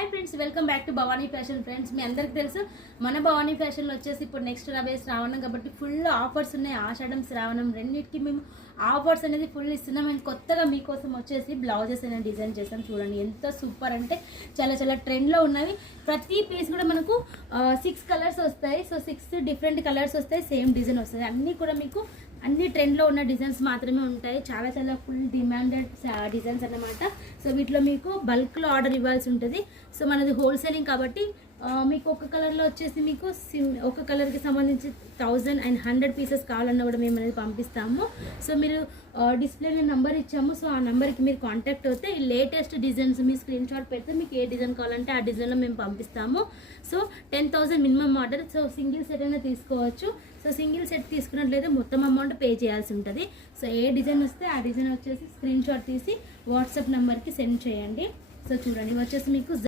Hi friends, welcome back to Bhavani fashion. Friends, మీ అందరికి తెలుసు మన భవానీ ఫ్యాషన్లో వచ్చేసి ఇప్పుడు నెక్స్ట్ రాబోయే శ్రావణం కాబట్టి ఫుల్ ఆఫర్స్ ఉన్నాయి. ఆషాఢం శ్రావణం రెండింటికి మేము ఆఫర్స్ అనేది ఫుల్ ఇస్తున్నాం. అండ్ కొత్తగా మీకోసం వచ్చేసి బ్లౌజెస్ అనేది డిజైన్ చేస్తాం. చూడండి ఎంత సూపర్ అంటే చాలా చాలా ట్రెండ్లో ఉన్నవి. ప్రతి పీస్ కూడా మనకు 6 కలర్స్ వస్తాయి. సో 6 డిఫరెంట్ కలర్స్ వస్తాయి, సేమ్ డిజైన్ వస్తుంది. అన్నీ కూడా మీకు అన్ని ట్రెండ్లో ఉన్న డిజైన్స్ మాత్రమే ఉంటాయి. చాలా చాలా ఫుల్ డిమాండెడ్ డిజైన్స్ అన్నమాట. సో వీటిలో మీకు బల్క్లో ఆర్డర్ ఇవ్వాల్సి ఉంటుంది. సో మనది హోల్సేలింగ్ కాబట్టి మీకు ఒక కలర్లో వచ్చేసి మీకు ఒక కలర్కి సంబంధించి 1000 and 100 పీసెస్ కావాలన్నా కూడా మేము అనేది పంపిస్తాము. సో మీరు డిస్ప్లేలో నెంబర్ ఇచ్చాము. సో ఆ నెంబర్కి మీరు కాంటాక్ట్ అవుతే ఈ లేటెస్ట్ డిజైన్స్ మీ స్క్రీన్ షాట్ పెడితే మీకు ఏ డిజైన్ కావాలంటే ఆ డిజైన్లో మేము పంపిస్తాము. So 10,000 minimum order. So single set అయినా తీసుకోవచ్చు. సో సింగిల్ సెట్ తీసుకున్నట్లయితే మొత్తం అమౌంట్ పే చేయాల్సి ఉంటుంది. సో ఏ డిజైన్ వస్తే ఆ డిజైన్ వచ్చేసి స్క్రీన్ షాట్ తీసి వాట్సాప్ నెంబర్కి సెండ్ చేయండి. సో చూడండి వచ్చేసి మీకు